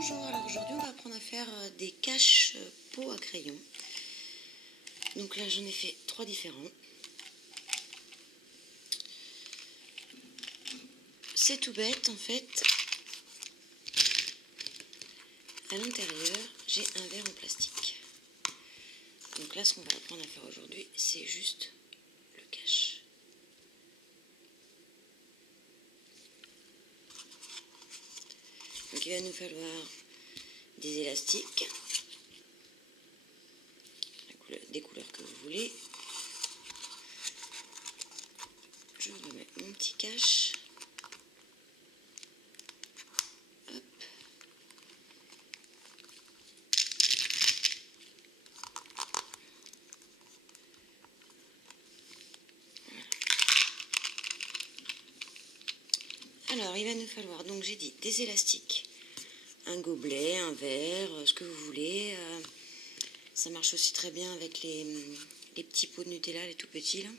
Bonjour, alors aujourd'hui on va apprendre à faire des cache-pots à crayon. Donc là j'en ai fait 3 différents. C'est tout bête en fait. À l'intérieur j'ai un verre en plastique. Donc là ce qu'on va apprendre à faire aujourd'hui c'est juste le cache. Donc il va nous falloir des élastiques, des couleurs que vous voulez. Je vous remets mon petit cache. Hop. Alors il va nous falloir, donc j'ai dit, des élastiques, un gobelet, un verre, ce que vous voulez. Ça marche aussi très bien avec les petits pots de Nutella, les tout petits là.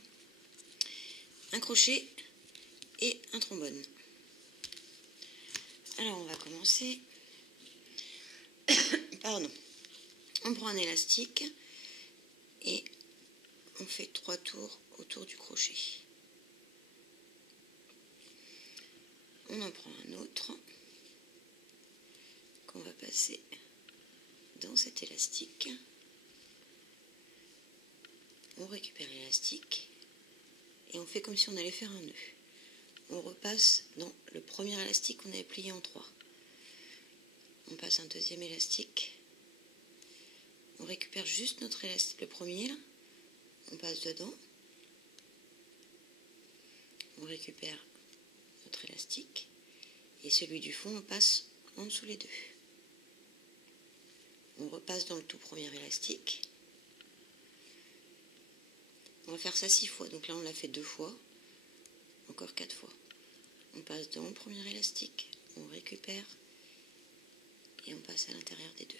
Un crochet et un trombone. Alors on va commencer. Pardon. On prend un élastique et on fait 3 tours autour du crochet. On en prend un autre qu'on va passer dans cet élastique. On récupère l'élastique et on fait comme si on allait faire un nœud. On repasse dans le premier élastique qu'on avait plié en 3. On passe un deuxième élastique. On récupère juste notre élastique, le premier là. On passe dedans. On récupère notre élastique et celui du fond on passe en dessous les deux. On repasse dans le tout premier élastique. On va faire ça 6 fois, donc là on l'a fait 2 fois, encore 4 fois. On passe dans le premier élastique, on récupère et on passe à l'intérieur des deux.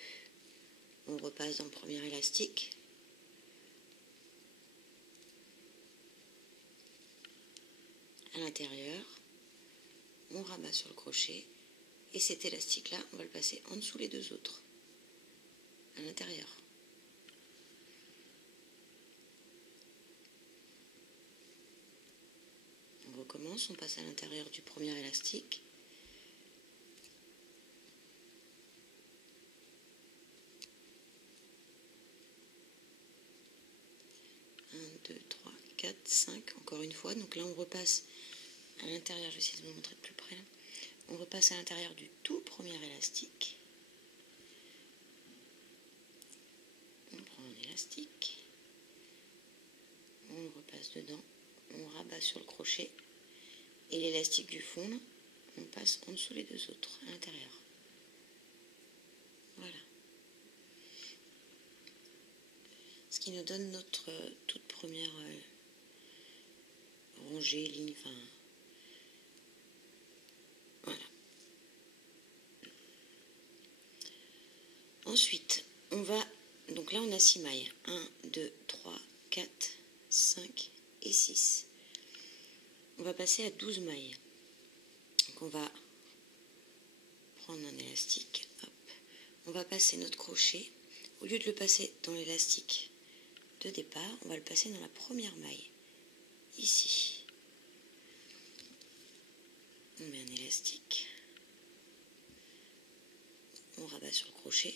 On repasse dans le premier élastique. À l'intérieur, on rabat sur le crochet et cet élastique là, on va le passer en dessous les deux autres, à l'intérieur. On recommence, on passe à l'intérieur du premier élastique. Un, 2, 3, 4, 5, encore une fois. Donc là on repasse à l'intérieur, je vais essayer de vous montrer de plus près là. On repasse à l'intérieur du tout premier élastique. On prend un élastique. On le repasse dedans. On rabat sur le crochet. Et l'élastique du fond, là, on passe en dessous les deux autres, à l'intérieur. Voilà. Ce qui nous donne notre toute première rangée, ligne, enfin... Voilà. Ensuite, on va... Donc là, on a 6 mailles. 1, 2, 3, 4, 5 et 6. On va passer à 12 mailles. Donc on va prendre un élastique. Hop. On va passer notre crochet. Au lieu de le passer dans l'élastique de départ, on va le passer dans la première maille. Ici. On met un élastique. On rabat sur le crochet.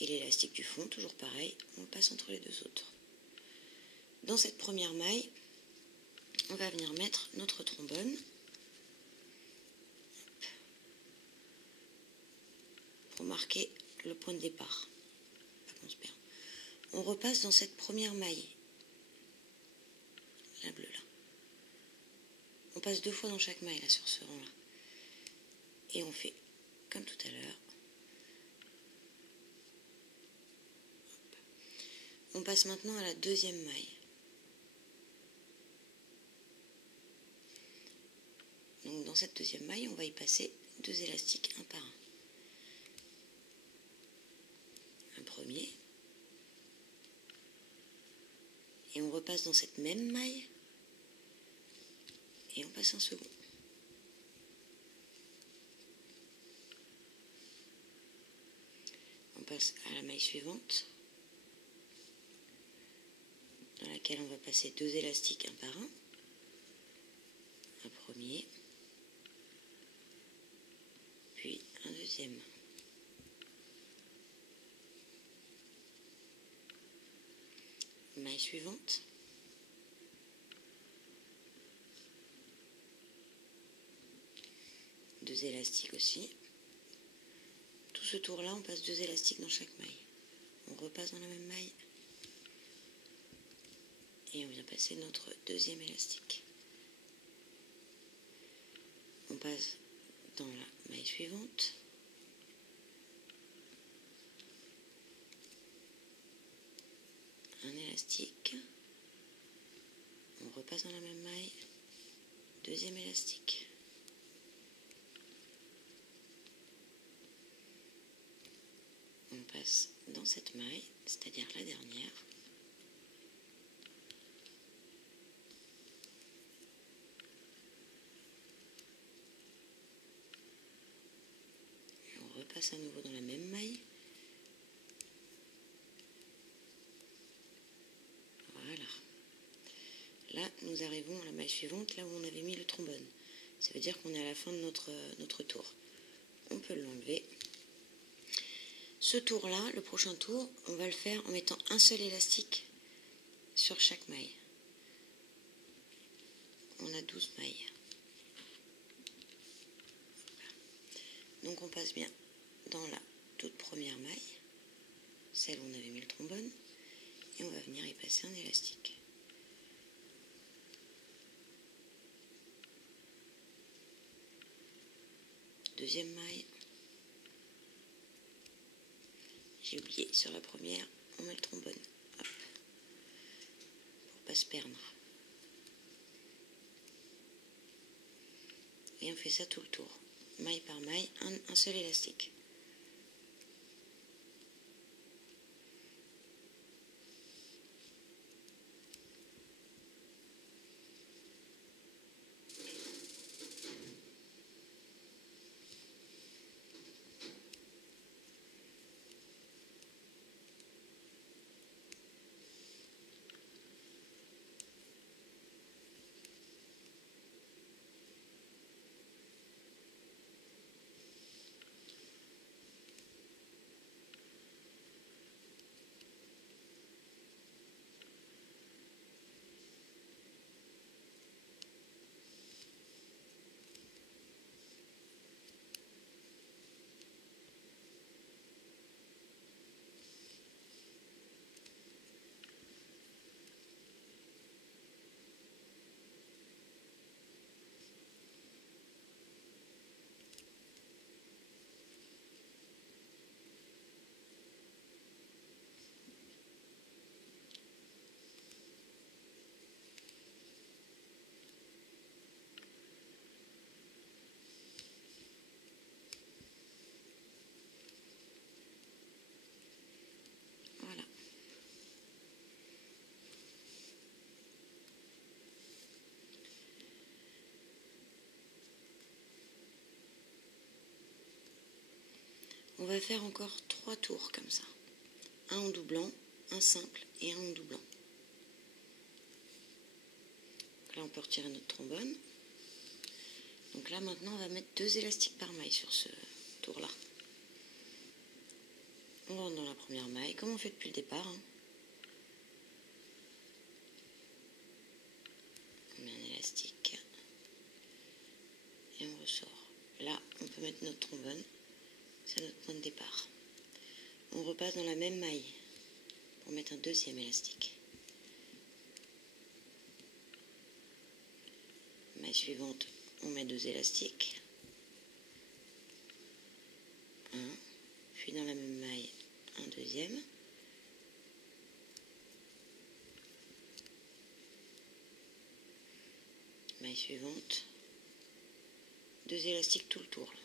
Et l'élastique du fond, toujours pareil, on le passe entre les deux autres. Dans cette première maille, on va venir mettre notre trombone. Pour marquer le point de départ. Pas qu'on se perde. On repasse dans cette première maille. La bleue là. On passe 2 fois dans chaque maille là sur ce rang là. Et on fait comme tout à l'heure. On passe maintenant à la deuxième maille. Donc dans cette deuxième maille, on va y passer 2 élastiques un par un. Un premier. Et on repasse dans cette même maille. Et on passe un second. passe à la maille suivante, dans laquelle on va passer 2 élastiques un par un. Un premier, puis un deuxième. Maille suivante. Deux élastiques aussi. Tout ce tour-là, on passe 2 élastiques dans chaque maille. On repasse dans la même maille. Et on vient passer notre deuxième élastique. On passe dans la maille suivante. Un élastique. On repasse dans la même maille. Deuxième élastique. On passe dans cette maille, c'est-à-dire la dernière. Et on repasse à nouveau dans la même maille. Voilà. Là, nous arrivons à la maille suivante, là où on avait mis le trombone. Ça veut dire qu'on est à la fin de notre tour. On peut l'enlever. Ce tour-là, le prochain tour, on va le faire en mettant un seul élastique sur chaque maille. On a 12 mailles. Donc on passe bien dans la toute première maille, celle où on avait mis le trombone, et on va venir y passer un élastique. Deuxième maille. J'ai oublié, sur la première, on met le trombone. Hop. Pour pas se perdre. Et on fait ça tout le tour. Maille par maille, un seul élastique. Voilà. On va faire encore 3 tours comme ça. Un en doublant, un simple et un en doublant. Donc là, on peut retirer notre trombone. Donc là, maintenant, on va mettre 2 élastiques par maille sur ce tour-là. On rentre dans la première maille, comme on fait depuis le départ. On met un élastique. Et on ressort. Là, on peut mettre notre trombone. C'est notre point de départ. On repasse dans la même maille pour mettre un deuxième élastique. Maille suivante, on met 2 élastiques. Un, puis dans la même maille, un deuxième. Maille suivante, 2 élastiques tout le tour. Là.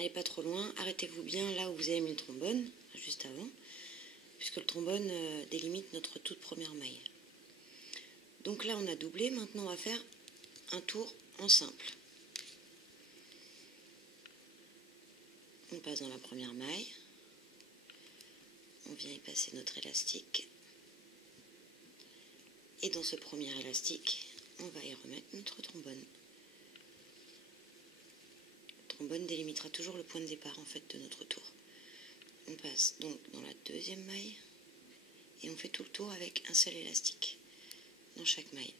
n'allez pas trop loin, arrêtez-vous bien là où vous avez mis le trombone, juste avant, puisque le trombone délimite notre toute première maille. Donc là on a doublé, maintenant on va faire un tour en simple. On passe dans la première maille, on vient y passer notre élastique, et dans ce premier élastique, on va y remettre notre trombone. Le trombone délimitera toujours le point de départ en fait de notre tour. On passe donc dans la deuxième maille, et on fait tout le tour avec un seul élastique dans chaque maille.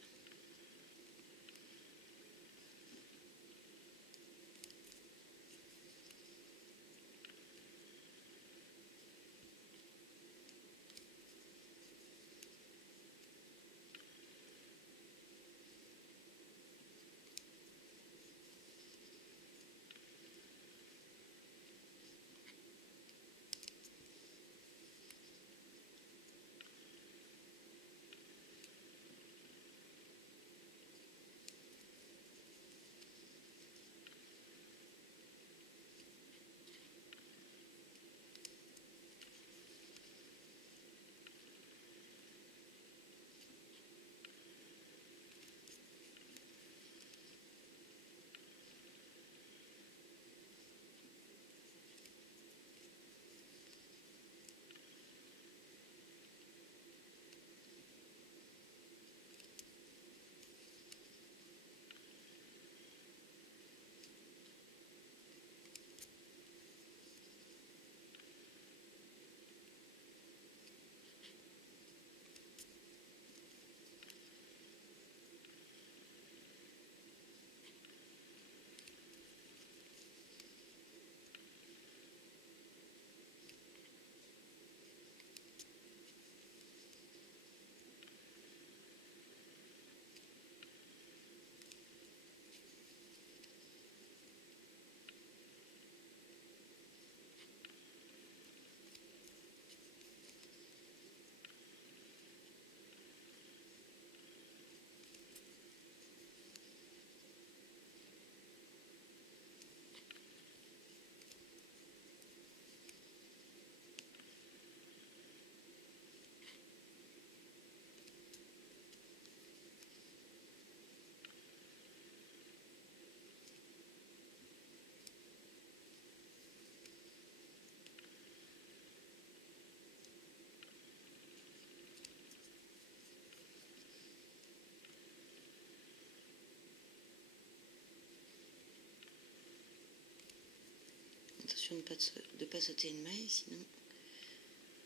Attention de ne pas sauter une maille, sinon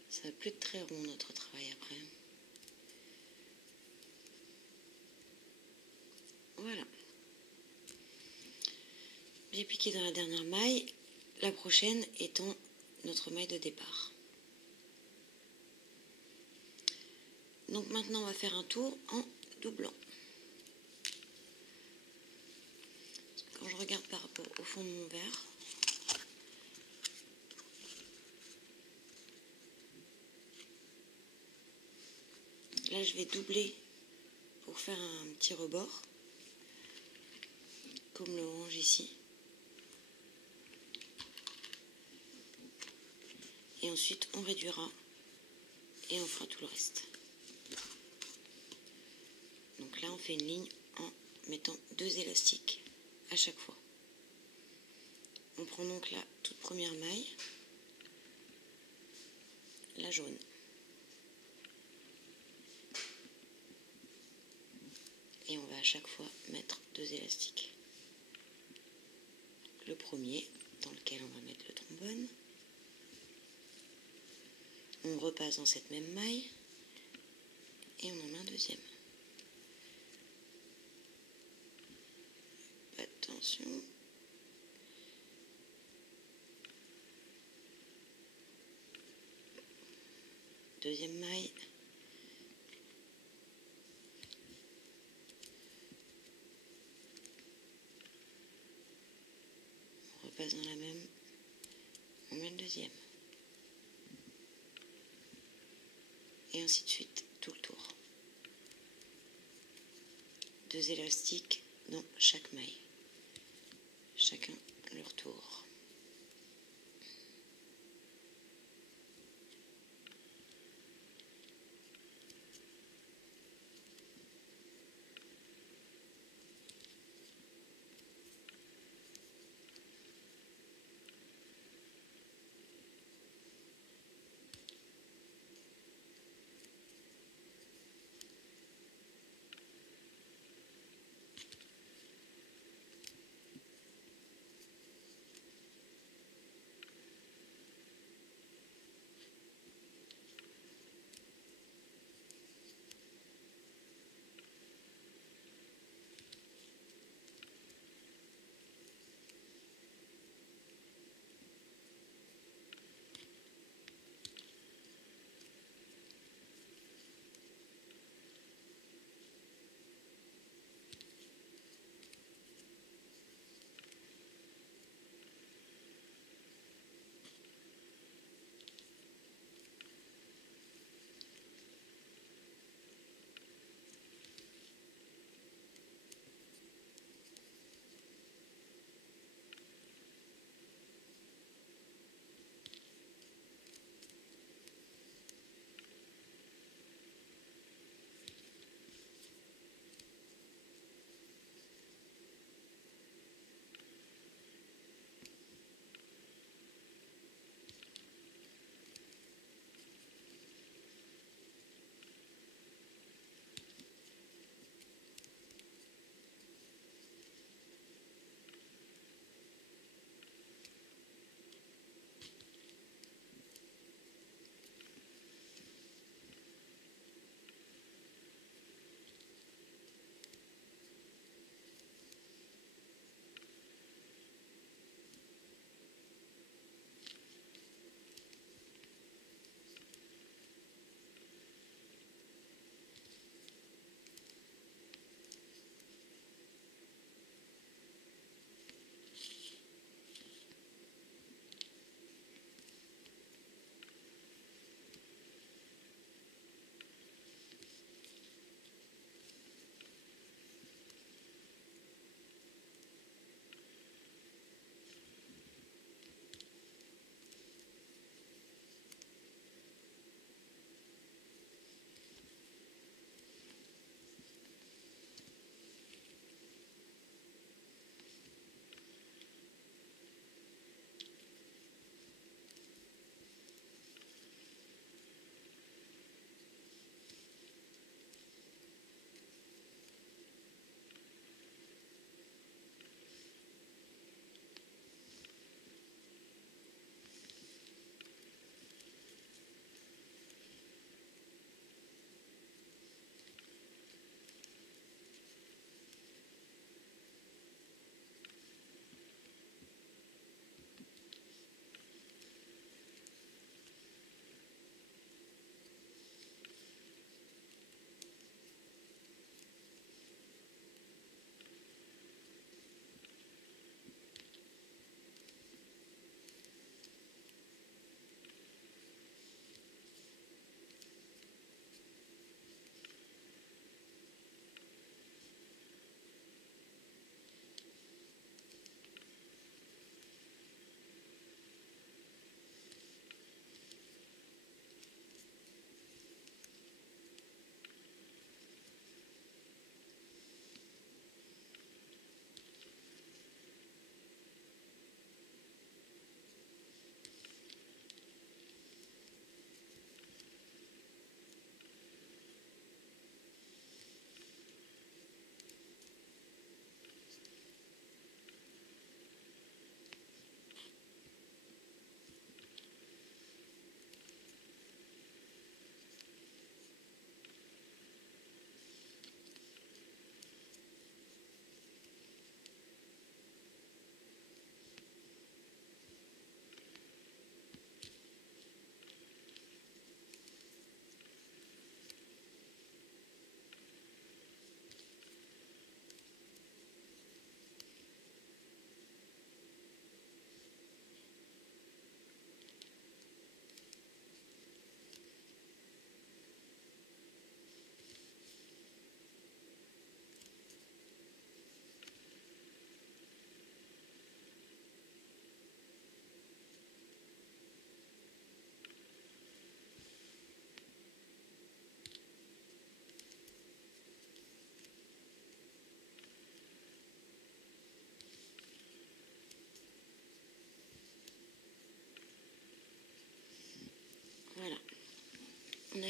ça va plus être très rond notre travail après. Voilà. J'ai piqué dans la dernière maille, la prochaine étant notre maille de départ. Donc maintenant on va faire un tour en doublant. Quand je regarde par rapport au fond de mon verre, là je vais doubler pour faire un petit rebord, comme l'orange ici. Et ensuite on réduira et on fera tout le reste. Donc là on fait une ligne en mettant 2 élastiques à chaque fois. On prend donc la toute première maille, la jaune. Et on va à chaque fois mettre 2 élastiques. Le premier dans lequel on va mettre le trombone. On repasse dans cette même maille et on en met un deuxième. Attention. Deuxième maille. On repasse dans la même. On met le deuxième. Et ainsi de suite, tout le tour. 2 élastiques dans chaque maille. Chacun leur tour.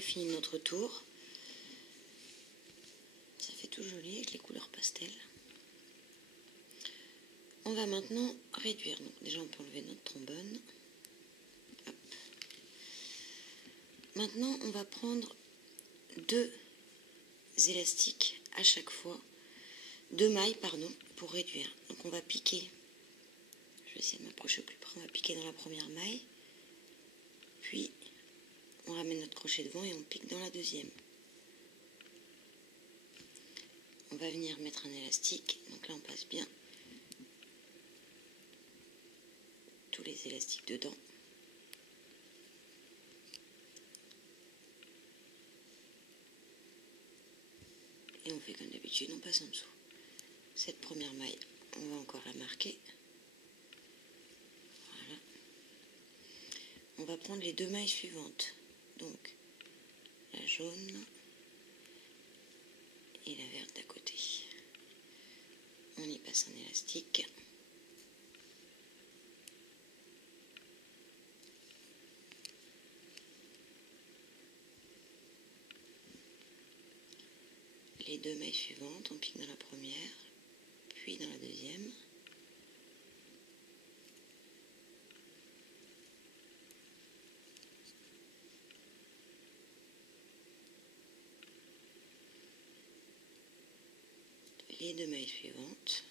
fini notre tour. Ça fait tout joli avec les couleurs pastel. On va maintenant réduire. Donc déjà on peut enlever notre trombone. Hop. Maintenant on va prendre 2 élastiques à chaque fois. 2 mailles pardon, pour réduire. Donc on va piquer. Je vais essayer de m'approcher au plus près. On va piquer dans la première maille. Puis on ramène notre crochet devant et on pique dans la deuxième. On va venir mettre un élastique. Donc là on passe bien tous les élastiques dedans. Et on fait comme d'habitude, on passe en dessous. Cette première maille, on va encore la marquer. Voilà. On va prendre les 2 mailles suivantes. Donc la jaune et la verte d'à côté. On y passe un élastique. Les 2 mailles suivantes, on pique dans la première, puis dans la deuxième. Les 2 mailles suivantes.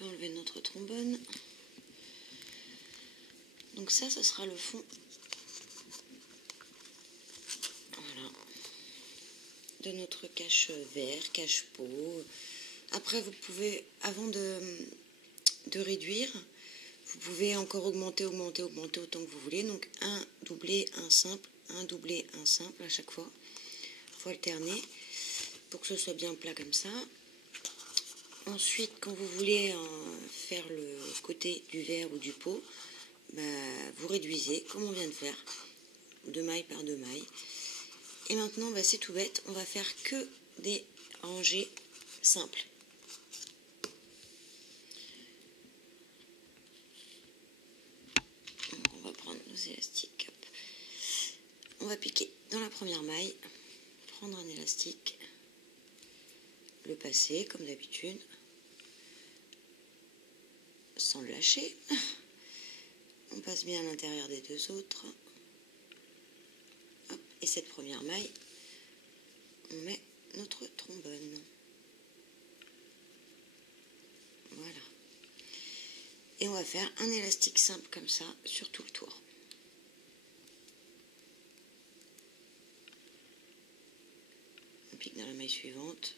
peut enlever notre trombone. Donc ça, ce sera le fond. Voilà. De notre cache-verre, cache-pot. Après, vous pouvez, avant de réduire, vous pouvez encore augmenter autant que vous voulez. Donc un doublé, un simple, un doublé, un simple à chaque fois. Il faut alterner pour que ce soit bien plat comme ça. Ensuite, quand vous voulez faire le côté du verre ou du pot, vous réduisez comme on vient de faire, 2 mailles par 2 mailles. Et maintenant, c'est tout bête, on va faire que des rangées simples. Donc, on va prendre nos élastiques, hop. On va piquer dans la première maille, prendre un élastique, le passer comme d'habitude, sans le lâcher. On passe bien à l'intérieur des deux autres. Hop. Et cette première maille, on met notre trombone. Voilà. Et on va faire un élastique simple comme ça sur tout le tour. On pique dans la maille suivante.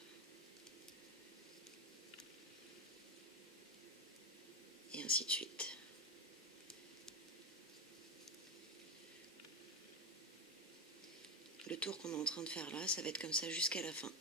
Et ainsi de suite. Le tour qu'on est en train de faire là, ça va être comme ça jusqu'à la fin.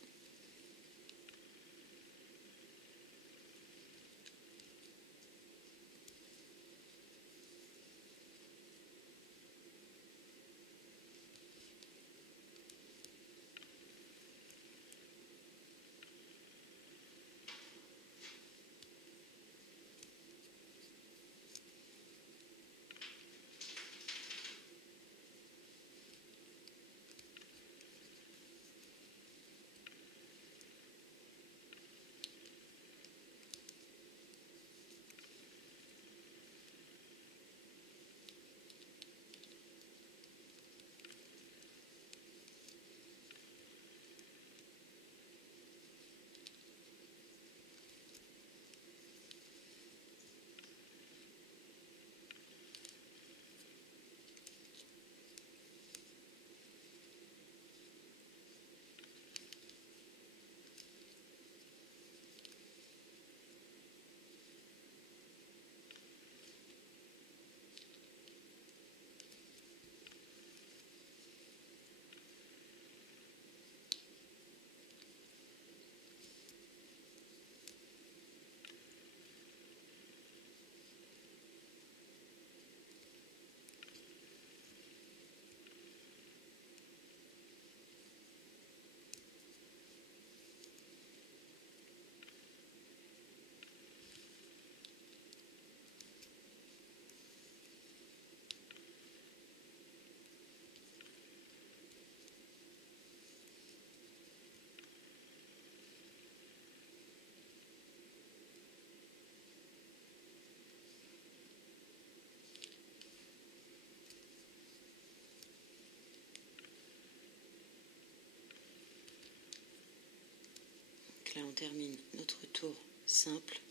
Là, on termine notre tour simple.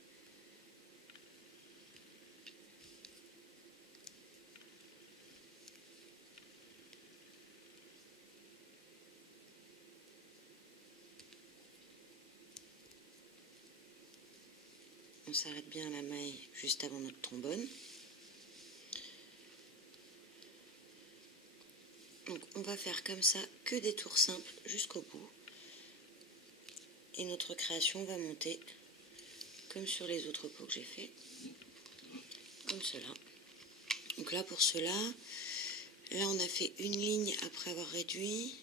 On s'arrête bien à la maille juste avant notre trombone. Donc, on va faire comme ça que des tours simples jusqu'au bout. Et notre création va monter comme sur les autres pots que j'ai fait, comme cela. Donc là, pour cela, là on a fait une ligne après avoir réduit.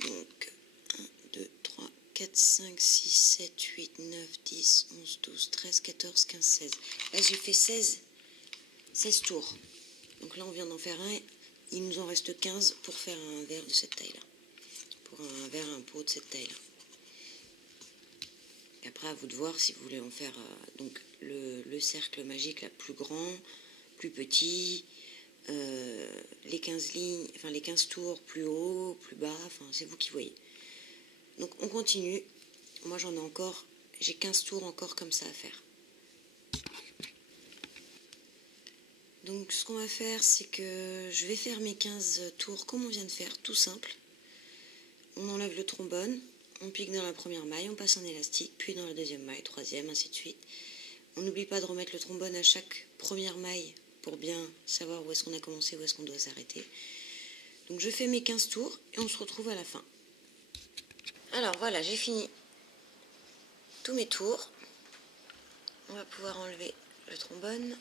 Donc 1, 2, 3, 4, 5, 6, 7, 8, 9, 10, 11, 12, 13, 14, 15, 16. Là j'ai fait 16 tours. Donc là on vient d'en faire un. Il nous en reste 15 pour faire un verre de cette taille-là. Pour un pot de cette taille-là. Et après, à vous de voir si vous voulez en faire donc le cercle magique là, plus grand, plus petit, les 15 lignes, enfin les 15 tours plus haut, plus bas, enfin c'est vous qui voyez. Donc on continue. Moi j'en ai encore, j'ai 15 tours encore comme ça à faire. Donc ce qu'on va faire, c'est que je vais faire mes 15 tours comme on vient de faire, tout simple. On enlève le trombone, on pique dans la première maille, on passe en élastique, puis dans la deuxième maille, troisième, ainsi de suite. On n'oublie pas de remettre le trombone à chaque première maille pour bien savoir où est-ce qu'on a commencé, où est-ce qu'on doit s'arrêter. Donc je fais mes 15 tours et on se retrouve à la fin. Alors voilà, j'ai fini tous mes tours. On va pouvoir enlever le trombone.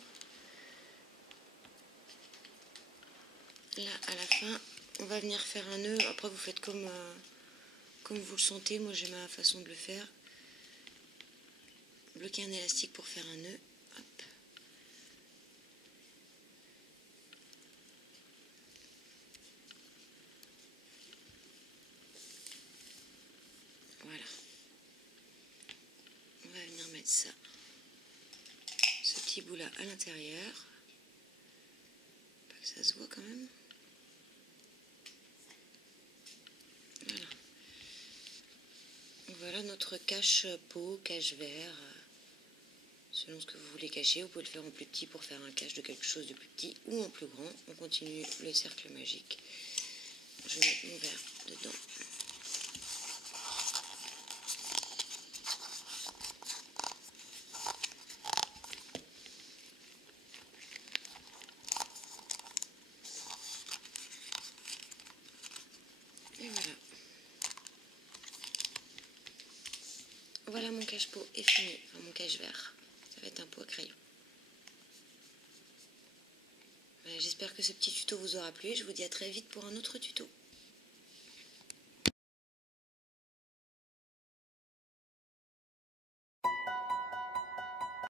Là, à la fin, on va venir faire un nœud. Après, vous faites comme vous le sentez. Moi, j'ai ma façon de le faire. Bloquer un élastique pour faire un nœud. Hop. Voilà. On va venir mettre ça, ce petit bout là à l'intérieur. Pas que ça se voit quand même. Voilà. Voilà notre cache-pot, cache-verre. Selon ce que vous voulez cacher, vous pouvez le faire en plus petit pour faire un cache de quelque chose de plus petit ou en plus grand. On continue le cercle magique. Je vais mettre mon verre dedans. Et voilà. Voilà, mon cache-pot est fini. Enfin, mon cache-verre. Ça va être un pot à crayon. J'espère que ce petit tuto vous aura plu. Je vous dis à très vite pour un autre tuto.